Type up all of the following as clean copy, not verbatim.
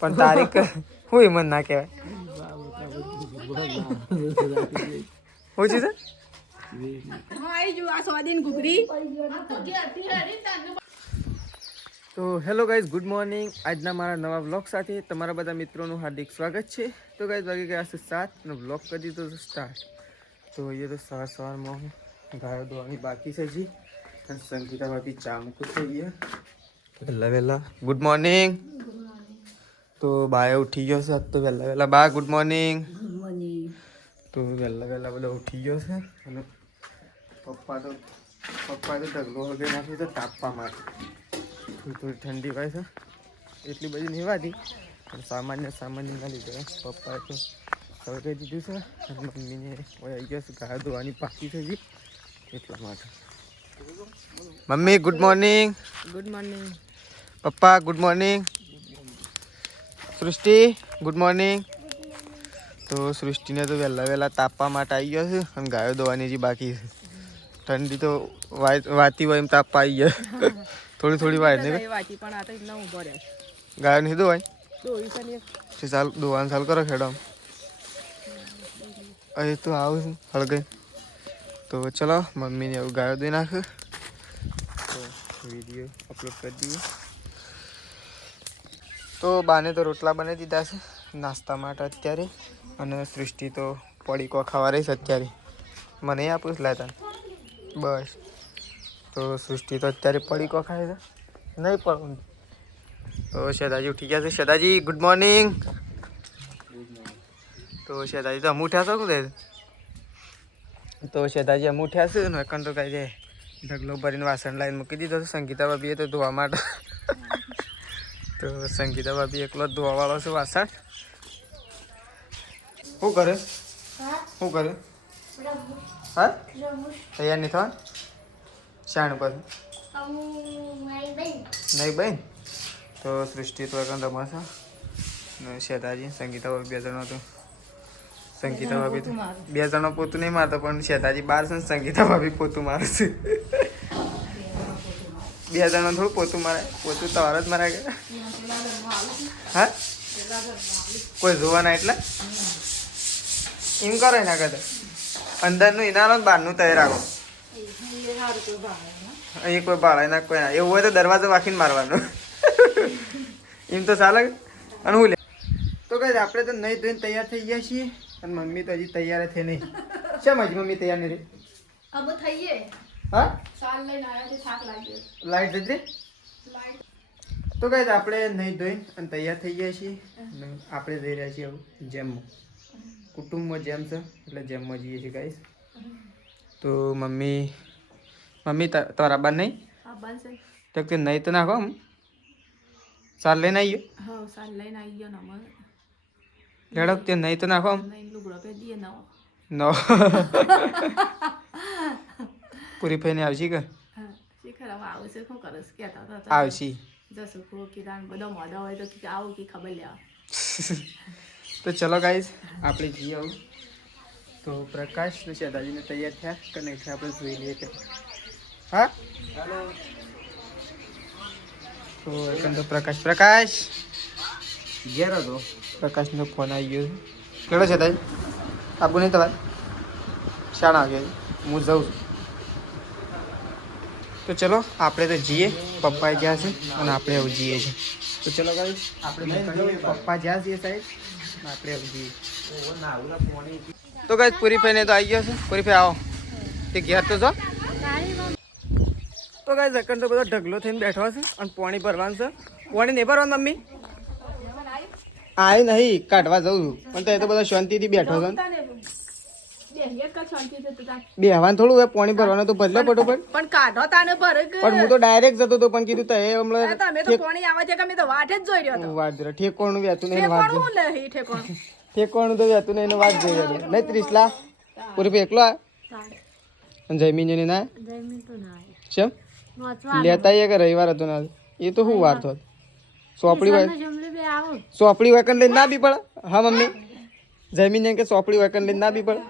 પણ તારીખ હું એમ ના કહેવાય શું છે તો હેલો ગાઈઝ, ગુડ મોર્નિંગ. આજના મારા નવા વ્લોગ સાથે તમારા બધા મિત્રોનું હાર્દિક સ્વાગત છે. તો ગાઈઝ વાગી ગયા છે 7 અને વ્લોગ કરી દીધો સ્ટાર્ટ. તો એ તો સવારમાં હું ગાયો ધોવાની બાકી છે જી અને સંગીતા ભાભી ચા મૂકું થઈ ગયા વહેલા. Good morning. તો બાએ ઉઠી ગયો છે આજ તો વહેલા. બા ગુડ મોર્નિંગ. તો વહેલા બધા ઉઠી ગયો છે અને પપ્પા તો ઢગલો વગેરે નાખી તો તાપવા માટે થોડી ઠંડી હોય છે, એટલી બધી નહીં વાતી પણ સામાન્ય ના લીધે પપ્પાએ તો સળગાઈ દીધું છે અને મમ્મીને આવી ગયો છે ગાય ધોવાની બાકી છે જી એટલા માટે. Mummy good morning. Good morning. પપ્પા ગુડ મોર્નિંગ. સૃષ્ટિ ગુડ મોર્નિંગ. તો સૃષ્ટિને તો વહેલા તાપવા માટે આવી ગયો છે અને ગાયો ધોવાની જે બાકી છે. ઠંડી તો વાતી હોય એમ તાપવા આવી ગયા થોડી વાર નહીં ગાયો નહીં ધોવાય ચાલ ધોવાનું ચાલુ કરો ખેડો અહીં તો આવું છું હળગઈ. તો ચલો મમ્મીને એવું ગાયો દઈ નાખે તો વિડીયો અપલોડ કરી દઈએ. તો બાને તો રોટલા બનાવી દીધા છે નાસ્તા માટે અત્યારે અને સૃષ્ટિ તો પડીકો ખાવા રહી છે અત્યારે. મને આપું જ લાતા બસ. તો સૃષ્ટિ તો અત્યારે પડીકો ખાય છે નહીં પડવું. તો શેદાજી ઉઠી ગયા છે. શેદાજી ગુડ મોર્નિંગ. તો શેદાજી તો અમ ઉઠ્યા છો શું તો શેદાજી અમ ઉઠ્યા છે ને એકન તો કાંઈ જાય ઢગલો ભરીને વાસણ લાવીને મૂકી દીધો છે. સંગીતા ભાભીએ તો ધોવા માટે તો સંગીતા ભાભી એકલો જ ધોવાવાળો છે વાસણ. શું કરે હા તૈયાર નહીં થવા શાણ પર નહીં બેન. તો સૃષ્ટિ તો એકન રમે છે ને શેતાજી સંગીતા ભાભી બે જણો તો સંગીતા ભાભી તો બે જણો પોતું નહીં મારતો પણ શેતાજી બહાર છે ને સંગીતા ભાભી પોતું મારે છે. બે જણો થોડું પોતું મારે, પોતું તમારે જ મારા ગયા હા કોઈ જોવાના એટલે એમ કરો એના કરતા અંદરનું ઇનારો બહારનું તૈયાર રાખો. અહીં કોઈ બાળા ના કોઈ ના એવું હોય તો દરવાજો વાંખીને મારવાનું એમ તો ચાલે. અને હું લે તો કઈ આપણે તો નહીં ધોઈને તૈયાર થઈ ગયા છીએ અને મમ્મી તો હજી તૈયાર થઈ નહીં. શેમ હજી મમ્મી તૈયાર નહીં રહી? હા લાઈટ જતી તો કઈ આપણે નહીં ધોઈને અને તૈયાર થઈ ગયા છીએ. આપણે જઈ રહ્યા છીએ જેમમાં કુટુંબમાં જેમ છે એટલે જેમમાં જઈએ છીએ ગાઈસ. તો મમ્મી તમારા બા નહીં તો કે નહીં તો નાખો આમ સાર લઈને આવી ગયો લેડક તે નહીં તો નાખો આમ નો પૂરી ફઈને આવશી કે આવશી તો ચલો ગાઈસ આપણે જઈએ આવું. તો પ્રકાશ ને શેદાજીને તૈયાર થયા કે નહીં થયા આપણે જોઈ લઈએ કે હા. તો એકદમ તો પ્રકાશ ઘેર હતો. પ્રકાશનો ફોન આવી ગયો કેળો છે તાઈ આપું નહીં તમારે શાળા આવ્યા હું જાઉં છું. તો ચલો આપણે તો જઈએ. પપ્પા ગયા છે અને આપણે હવે જઈએ છીએ. તો ચલો ગાઈસ આપણે પપ્પા જ્યાં જઈએ સાહેબ આપણે હવે જઈએ. તો ગાઈસ પૂરી ફઈને તો આવી ગયો છે. પૂરી ફઈ આવો તે ઘેર તો જો. તો ગાઈસ અકન તો બધો ઢગલો થઈને બેઠો છે અને પાણી ભરવાનું છે. પાણી નહીં ભરવાનું મમ્મી આવી નહીં કાઢવા જઉં છું પણ તો એ તો બધો શાંતિથી બેઠો છે. બેહવાનું થોડું હોય પાણી ભરવાનું તો ભરલે ફટોફટ પણ કાઢો તાને ભરે પણ હું તો ડાયરેક્ટ જતો હતો પણ કીધું તો એ હમણાં તમે તો પાણી આવે છે કે મેં તો વાટ જ જોઈ રહ્યો હતો. વાટ જોઈ ઠેકોણું વેતું નહીં વાત ઠેકોણું તો વેતું નહીં વાત જોઈ રહ્યો નહીં. 30 લાખ પૂરી પે એકલો અને જયમીન ને ના છે લેતા કે રવિવાર હતો ના એ તો શું વાર થયો સોપડી વાકન લઈને ના બી પડે. હા મમ્મી જયમીન કે સોપડી વાકન લઈને ના બી પડે.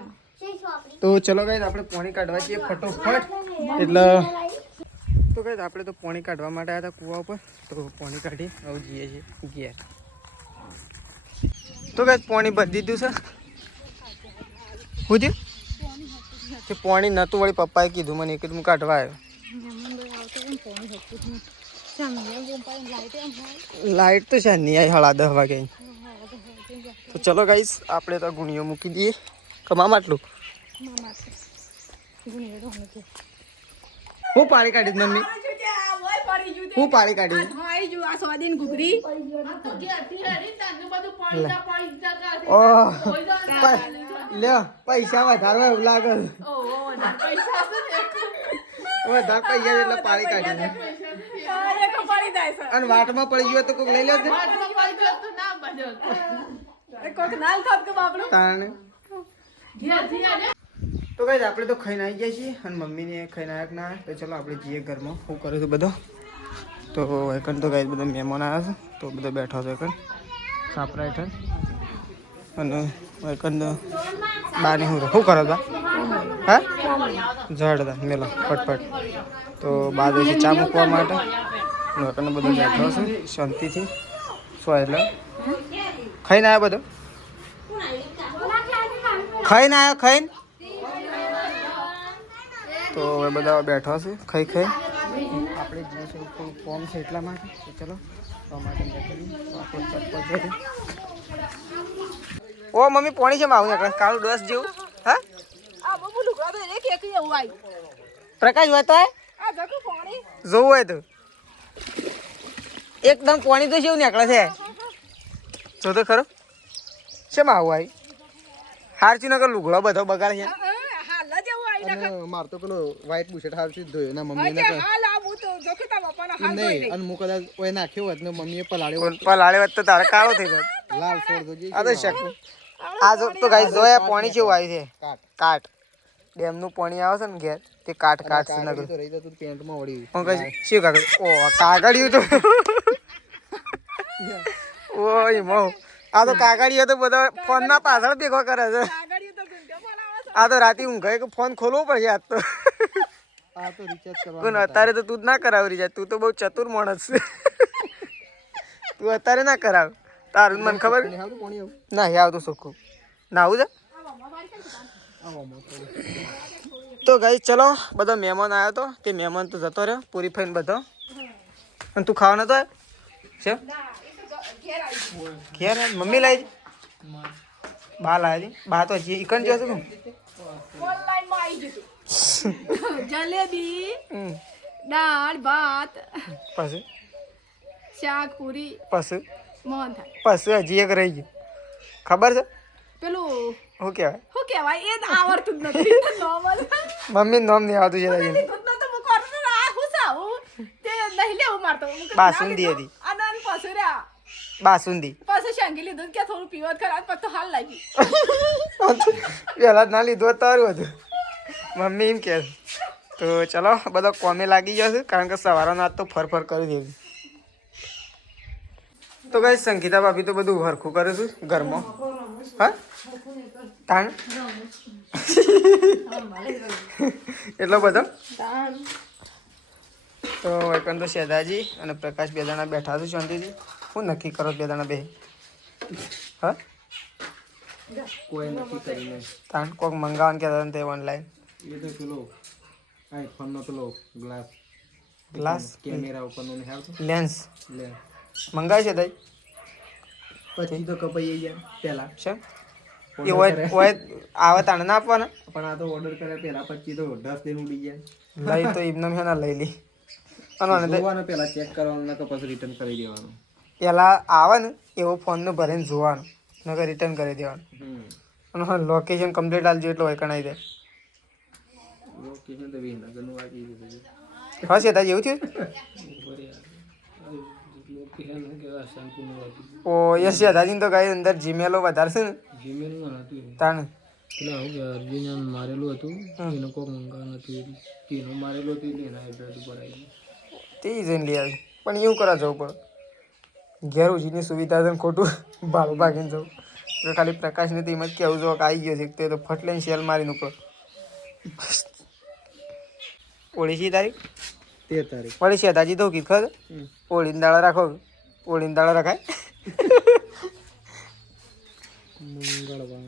તો ચલો ગાઈસ આપણે પાણી કાઢવા છીએ ફટોફટ. એટલે તો ગાઈસ આપણે તો પાણી કાઢવા માટે આવ્યા હતા કૂવા ઉપર. તો પાણી કાઢી હવે જઈએ છીએ ઘેર. તો કઈ પાણી ભરી દીધું છે હું થયું કે પાણી નતું વળી પપ્પાએ કીધું મને એક હું કાઢવા આવ્યો લાઈટ તો છે નહીં આવી 10:30 વાગે તો ચલો ગાઈસ આપણે તો ગુણીઓ મૂકી દઈએ કમામ આટલું હું પાણી કાઢી મમ્મી હું પાણી કાઢી લ્યો પૈસા વધારવા એવું લાગે વધારે પૈસા એટલે પાણી કાઢીને અને વાટમાં પડી ગયો તો કોઈક લઈ લો તો કઈ આપણે તો ખાઈને આવી ગયા છીએ અને મમ્મીને ખાઈને આવ્યા ના તો ચલો આપણે જઈએ ઘરમાં શું કરું છું બધો તો એકન તો કઈ બધા મહેમાન આવ્યા છે તો બધો બેઠો છે એકન સાપરા હેઠળ અને એકન બાની શું શું કરો હતા હા જડ હતા મેલો ફટફટ તો બાદ છે ચા મૂકવા માટે એકન બધો બેઠો છે શાંતિથી સો એટલે ખાઈને આવ્યા બધો ખાઈને આવ્યો ખાઈને તો હવે બધા બેઠા છે ખાઈ આપણે જઈશું થોડું કોમ છે એટલા માટે ચલો ઓ મમ્મી પાણી છે આવું નીકળે કાળું 10 જેવું હા પ્રકાશ હોય તો જોવું હોય તો એકદમ પાણી તો જેવું નીકળે છે જો તો ખરો શેમ આવું આવી હારચી નગર લુગડો બધો બગાડ છે માર તો પેલો વ્હાઈટ બુશર્ટ હારચી ધોયો ના મમ્મી ને નહીં અને હું કદાચ ઓય નાખ્યો હોત ને મમ્મીએ પલાળ્યો હોત તો તારે કાળો થઈ જાત લાલ છોડ દોજી આ તો શક આ જો તો ગાઈસ જોયા પાણી કેવું આવી છે કાટ ડેમ નું પાણી આવે છે ને ઘેર તે કાટ છે નગર તો રહી તું પેન્ટ માં વળી હું કઈ શી કાગળ ઓ કાગળિયું તો ઓય મો આ તો કાગળિયો તો બધા ફોન ના પાછળ ભેગો કરે છે આ તો રાતે ઊંઘાય કે ફોન ખોલવો પડશે આજ તો આ તો રિચાર્જ કરવાનું અત્યારે તો તું જ ના કરાવ રિચાર્જ તું તો બહુ ચતુર માણસ છે તું અત્યારે ના કરાવ તારું મને ખબર ના આવતું સુખું ના આવું છે તો ગાઈસ ચલો બધો મહેમાન આવ્યો તો તે મહેમાન તો જતો રહ્યો પૂરી ફઈને બધો અને તું ખાવાનો તો છે ઘેર મમ્મી લાવી બા લાવી બા તો હજી ઇકન જશે તું જલેબી દાળ ભાત પછી શાક પૂરી પછી મોહન થાય પછી હજી એક રહી ગયું ખબર છે પેલું શું કહેવાય એ આવડતું જ નથી નોર્મલ મમ્મી નામ નહીં આવતું છે બાસુંદી હતી બાસુંદી પછી શેંગી લીધું કે થોડું પીવત ખરા પછી તો હાલ લાગી પેલા ના લીધું તારું હતું મમ્મી એમ કે તો ચલો બધો કોમે લાગી ગયો છે કારણ કે સવારનો આજ તો ફર કરી દેવી તો કઈ સંગીતા ભાભી તો બધું હરખું કરે છે ઘરમાં હા તાણ એટલો બધો તો એકન તો શેદાજી અને પ્રકાશ બે જણા બેઠા છે શાંતિથી હું નક્કી કરો બે જણા બે હા કોઈ નક્કી કરીને તાણ કોઈક મંગાવવાનું કહેતા ને તે ઓનલાઈન એ તો પેલો આઈફોન નો પેલો ગ્લાસ કેમેરા ઉપરનો ને હાવ લેન્સ મંગાવી છે દાઈ પછી તો કપાઈ ગયા પહેલા છે એ ઓય આવે તાણે ના આપવાના પણ આ તો ઓર્ડર કરે પહેલા પછી તો 10 દિન ઉડી ગયા લઈ તો એમને છે ને લઈ લી અને જોવાનું પહેલા ચેક કરવાનું ને પછી રિટર્ન કરી દેવાનું પહેલા આવે ને એવો ફોન નો ભરીને જોવાનું નકર રિટર્ન કરી દેવાનું અને લોકેશન કમ્પ્લીટ આલજો એટલો હોય કણાઈ દે લોકેશન તો વિનગરનું વાગી ગયું હા છે તા જેવું થયું ઓ યસ દાદાજી તો ગાય અંદર જીમેલો વધારે છે ને જીમેલ માં હતું તાણ પેલા હું કે અર્જુન મારેલું હતું એનો કોક મંગાવાનું હતું તેનો મારેલું હતું એના એડ્રેસ ઉપર આવી તે જઈને લઈ આવી પણ એવું કરા જવું પડે ઘેર ઉજીની સુવિધા છે ખોટું ભાડું ભાગીને જવું તો ખાલી પ્રકાશની તો એમ જ કહેવું જો કે આવી ગયો છે તે તો ફટ લઈને સેલ મારીને ઉપર ઓળીસી તારીખ 13 તારીખ ઓળી છે દાજી તો કીધું ખબર ઓળીને દાડા રાખો ઓળીને દાડા રખાય મંગળવાર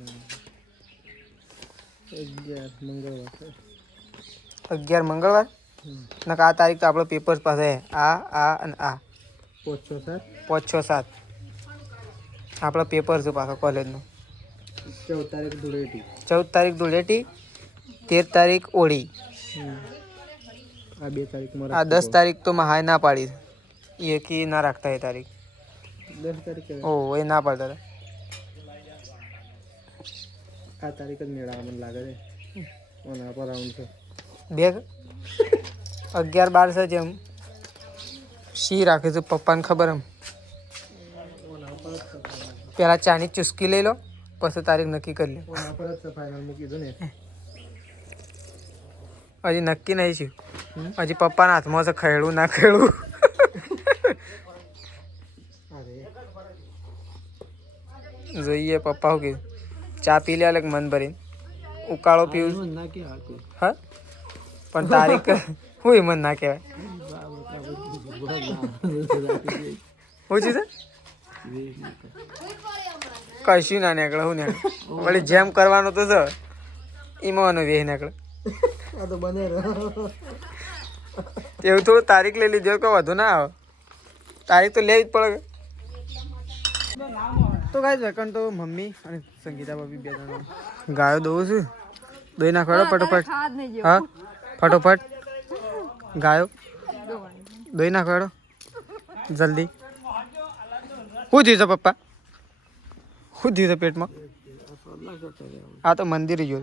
મંગળવાર ને આ તારીખ તો આપણો પેપર પાસે આ અને આ 5-6-7 આપણો પેપર છે પાછો કોલેજનો. 14 તારીખ ધૂળેટી 13 તારીખ હોળી. આ 10 તારીખ તો મહાય ના પાડી એ કે ના રાખતા એ તારીખ. 10 તારીખ ઓ એ ના પાડતા હતા. આ તારીખ જ મેળા મને લાગે છે ઓના પર રાઉન્ડ છે બે 11-12 છે જેમ સી રાખે છે પપ્પાને ખબર એમ. પેલા ચાની ચુસ્કી લઈ લો પછી તારીખ નક્કી કરી લે. હજી નક્કી નહીં છે હજી પપ્પાના હાથમાં છે ખેડું ના ખેડું. જોઈએ પપ્પા શું કીધું ચા પી લે અલગ મન ભરીને ઉકાળો પીવું હા પણ તારીખ હું મન ના કહેવાય શું છે કશું ના નીકળે શું નીકળે વળી જેમ કરવાનું તો છે એમાં વેહ નીકળે. એવું થોડું તારીખ લઈ લીધી કોઈ વધુ ના આવે તારીખ તો લેવી જ પડે. તો ગાય વેકન તો મમ્મી અને સંગીતા ભાભી બે જણા ગાયો દઉં છું દોઈ નાખવાડો ફટોફટ. હા ફટોફટ ગાયો દોઈ નાખવાડો જલ્દી. શું થયું છે પપ્પા શું થયું છે પેટમાં? આ તો મંદિર ગયો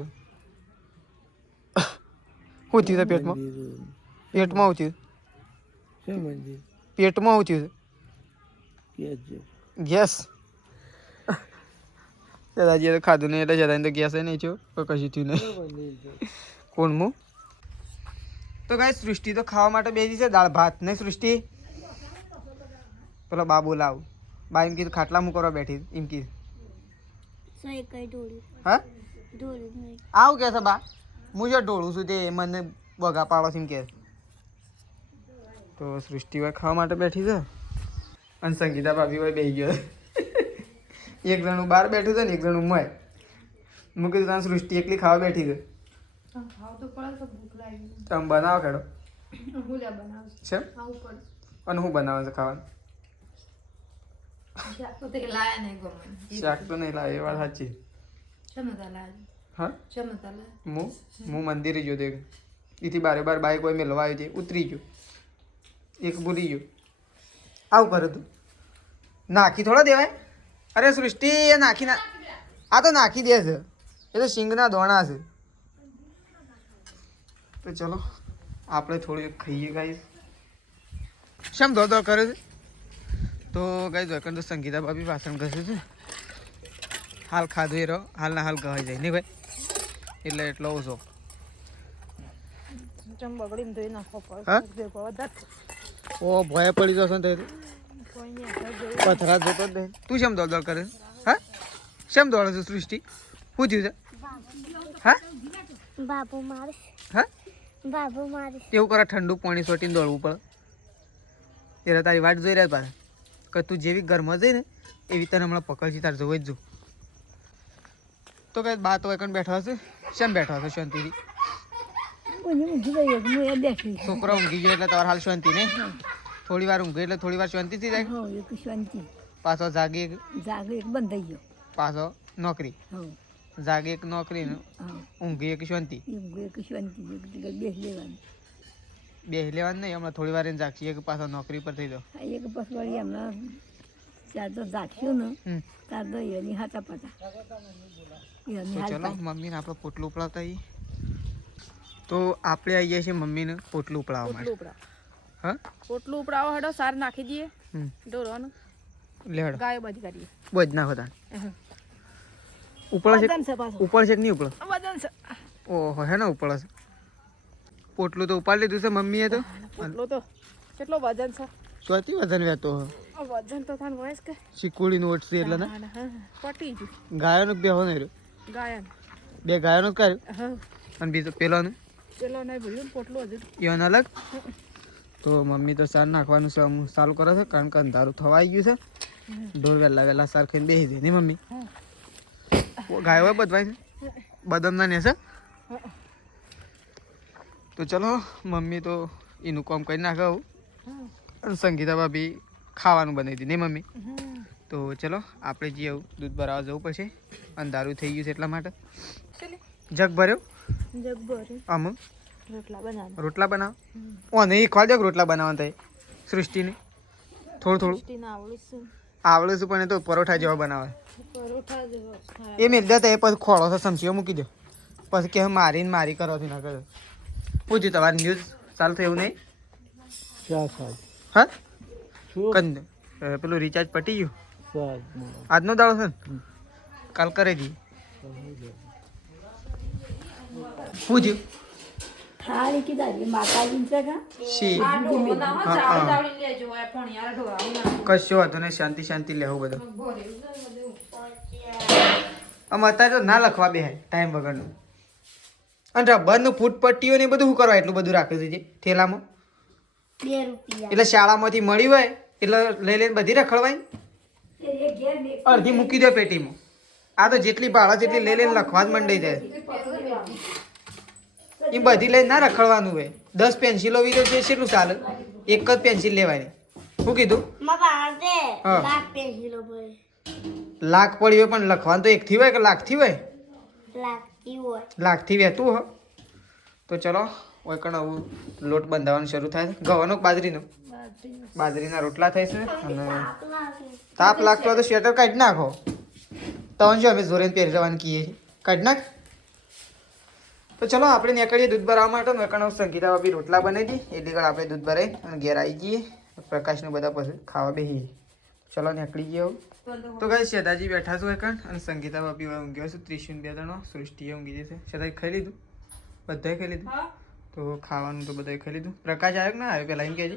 શું થયું છે પેટમાં? પેટમાં શું થયું? પેટમાં શું થયું છે? ગેસ દાદાજીએ તો ખાધું નહીં એટલે જતા તો ગેસ નહીં થયો કશું થયું નહીં. કોણ હું તો ગાય સૃષ્ટિ તો ખાવા માટે બેસી છે દાળ ભાત નહીં સૃષ્ટિ પેલો બા બોલાવું બા એમ કીધું ખાટલા હું કરવા બેઠી એમ કીધું. હા આવું કે છે બા હું જો ઢોળું છું તે મને બગા પાડો એમ કે. તો સૃષ્ટિ હોય ખાવા માટે બેઠી છે અને સંગીતા ભાભી હોય બેસી ગયો. એક જણું બહાર બેઠું છે ને એક જણું મય હું કીધું ત્યાં સૃષ્ટિ એકલી ખાવા બેઠી છે. તમે બનાવો ખેડો છે અને હું બનાવે છે ખાવાનું શાક તો નહીં લાવે એ વાત સાચી. હા હું મંદિરે ગયો દેખ એથી બારે બાર બાઈક હોય મેળવા આવી હતી ઉતરી ગયો એક ભૂલી ગયો. આવું કરે તું નાખી થોડા દેવાય. અરે સૃષ્ટિ એ નાખી ના આ તો નાખી દે છે એ તો સિંગના દોણા છે. તો ચલો આપણે થોડું ખાઈએ ગાઈસ. શેમ દો કરે છે તો ગાઈસ વેકન તો સંગીતા ભાભી વાસણ ઘસે છે હાલ ખાધું એ રહો હાલ ના હાલ ગવાઈ જાય નહીં ભાઈ એટલે એટલો ઓછો. ઓ ભય પડી જશે ને પથરા જોતો જ નહીં. તું શેમ દોડ કરે હા શેમ દોડે છે સૃષ્ટિ શું થયું છે? હા બાબુ મારે હા બાબુ મારે એવું કરે ઠંડુ પાણી સોટીને દોડવું પડે. એટલે તારી વાટ જોઈ રહ્યા પાછા કે તું જેવી ઘરમાં જઈ ને એવી તને હમણાં પકડશી તારે જોઈ જ જો. તો કઈ બા તો એકણ બેઠા હશે શેમ બેઠા હશે શાંતિથી? છોકરો ઊંઘી ગયો એટલે તમારે હાલ શાંતિ નહીં થોડી વાર ઊંઘે એટલે થોડી વાર શાંતિથી જાય પાછો જાગે એક બંધ થઈ ગયો પાછો નોકરી જાગે એક નોકરી ઊંઘી એક શાંતિ બેસી લેવાનું નહીં હમણાં થોડી વાર એને જાગશી એક પાછો નોકરી પર થઈ જાઓ. એક પછી વળી હમણાં ચાર તો જાગ્યું ને તાર તો એની હાથા પાતા તો ચલો મમ્મીને આપણે પોટલું ઉપડાવતા આવીએ. તો આપણે આવી જાય છે મમ્મીને પોટલું ઉપડાવવા માટે. હા પોટલું ઉપડાવો હેડો સાર નાખી દઈએ ઢોરવાનું લેડો ગાયો બધી કરીએ બોજ નાખો તાર ઉપર છે ઉપર છે કે નહીં ઉપર વજન છે ઓહો હે ને ઉપર છે પોટલું તો ઉપાડી લીધું છે મમ્મીએ તો. પોટલું તો કેટલો વજન છે ચોથી વજન વેતો વજન તો થાન હોય કે શીકુડીનું ઓટસી એટલે ને પટી ગયું ગાયોનો બે હો નહીં ગાયન બે ગાયોનો જ કર્યો હા અને બીજો પેલોનું પેલો નહીં ભર્યું ને પોટલું હજુ એનો અલગ. તો મમ્મી તો સાર નાખવાનું છે હું ચાલુ કરે છે કારણ કે અંધારું થવા આવી ગયું છે ઢોર વહેલા વહેલા સાર ખાઈને બેસી જાય નહીં મમ્મી? ગાયો હોય બધવાય છે બદામના ને છે તો ચલો મમ્મી તો એનું કામ કરી નાખે આવું અને સંગીતા ભાભી ખાવાનું બનાવી હતી નહીં મમ્મી તો ચલો આપણે જે આવું દૂધ ભરાવા જવું પડશે અંધારું થઈ ગયું છે એટલા માટે જગ ભર્યો આમ રોટલા બનાવ ઓને એ ખોલ દે રોટલા બનાવવા થાય સૃષ્ટિને થોડું આવડે છે પણ એ તો પરોઠા જેવા બનાવે એ મેં દેતા એ પછી ખોળો તો સમસીઓ મૂકી દો પછી કે મારી કરવાથી ના કરો પૂછ્યું તમારી ન્યૂઝ ચાલુ થયું નહીં હા કંદ પેલું રિચાર્જ પટી ગયું આજનો દાડો છે ને કાલ કરી દઈએ પૂછ્યું થાળી કીધા માતાજી છે કા શી કશો વાંધો નહીં શાંતિ શાંતિ લેવું બધું આમ અત્યારે તો ના લખવા બે ટાઈમ વગરનું અને રબરનું ફૂટ પટ્ટીઓ ને બધું શું કરવા એટલું બધું રાખે છે થેલામાં 2 રૂપિયા એટલે શાળામાંથી મળી હોય એટલે લઈ લઈને બધી રખડવાય અડધી મૂકી દો પેટીમાં આ તો જેટલી ભાડા જેટલી લઈ લઈને લખવા જ મંડાઈ જાય એ બધી લઈને ના રખડવાનું હોય 10 પેન્સિલો વિધો છે કેટલું ચાલે એક જ પેન્સિલ લેવાની શું કીધું લાખ પડી હોય પણ લખવાનું તો એકથી હોય કે લાખથી હોય લાખથી વહેતું હો તો ચલો હોય કણ આવું લોટ બંધાવવાનું શરૂ થાય છે ઘઉંનો બાજરીના રોટલા થાય છે અને તાપ લાગતો હોય તો સ્વેટર કાઢી નાખો તવન જો અમે જોરેને પહેરી જવાનું કહીએ છીએ કાઢી નાખ તો ચલો આપણે નીકળીએ દૂધ ભરાવવા માટે નકણ સંગીતા ભાભી રોટલા બનાવી દી એટલી કણ આપણે દૂધ ભરાઈ અને ઘેર આવી જઈએ પ્રકાશનું બધા પછી ખાવા બેસીએ ચલો નીકળી ગયો તો કઈ શેતાજી બેઠા છું એકણ અને સંગીતા ભાભી ઊંઘ્યો છું 30 2 3 સૃષ્ટિએ ઊંઘી જશે શેતાજી ખાઈ લીધું બધાએ ખાઈ લીધું તો ખાવાનું તો બધાએ ખાઈ લીધું પ્રકાશ આવ્યો કે ના આવ્યો પહેલાં એમ કહેજે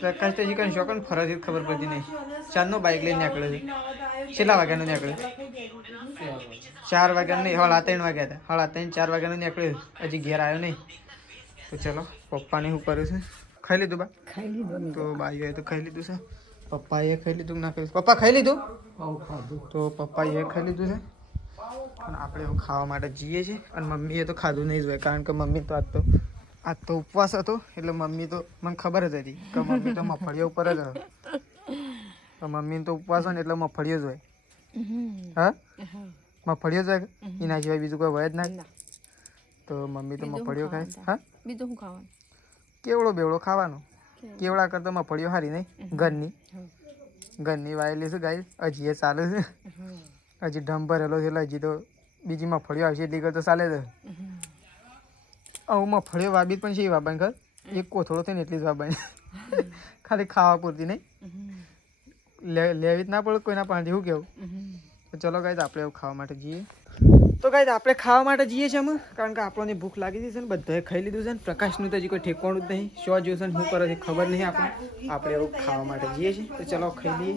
પ્રકાશ તો હજી કંઈ શોખ ને ફરજ ખબર પડતી નહીં ચારનો બાઇક લઈને નીકળે છે કેટલા વાગ્યાનો નીકળે 4 વાગ્યાનો નહીં 3:30 વાગ્યા હતા 3:30 4 વાગ્યાનો નીકળ્યો હજી ઘેર આવ્યો નહીં તો ચલો પપ્પાને શું કર્યું છે ખાઈ લીધું બા ખાઈ લીધું તો બાઈઓએ તો ખાઈ લીધું છે પપ્પાએ ખાઈ લીધું ના ખાઈ પપ્પા ખાઈ લીધું તો પપ્પાએ ખાઈ લીધું છે અને આપણે એવું ખાવા માટે જઈએ છીએ અને મમ્મીએ તો ખાધું નહીં જોઈએ કારણ કે મમ્મી તો આજ તો ઉપવાસ હતો એટલે મમ્મી તો મને ખબર જ હતી કે મમ્મી તો મફળીઓ ઉપર જ હતો તો મમ્મીને તો ઉપવાસ હોય ને એટલે મફળીઓ જ હોય હા મફળીઓ જ હોય એના સિવાય બીજું કોઈ હોય જ ના તો મમ્મી તો મફળીઓ ખાય હા બીજું શું ખાવાનું કેવડો બેવડો ખાવાનો કેવડા કરતા મફળીઓ સારી નહીં ઘરની વાયેલી છે ગાય હજી એ ચાલે છે હજી ઢમ ભરેલો છે એટલે હજી તો બીજી મફળીઓ આવશે એટલી કરતા ચાલે છે આવું મફળીઓ વાબી પણ છે એ વાબાને ખર એક કોથળો થઈને એટલી જ વાબાની ખાલી ખાવા પૂરતી નહીં લેવી જ ના પડે કોઈના પાસેથી શું કેવું તો ચલો ગાય આપણે એવું ખાવા માટે જઈએ તો ગાય આપણે ખાવા માટે જઈએ છીએ અમે કારણ કે આપણને ભૂખ લાગી છે ને બધાએ ખાઈ લીધું છે ને પ્રકાશનું તો હજી કોઈ ઠેકવાનું જ નહીં શો જોશે ને શું કરે છે ખબર નહીં આપણે એવું ખાવા માટે જઈએ છીએ તો ચલો ખાઈ લઈએ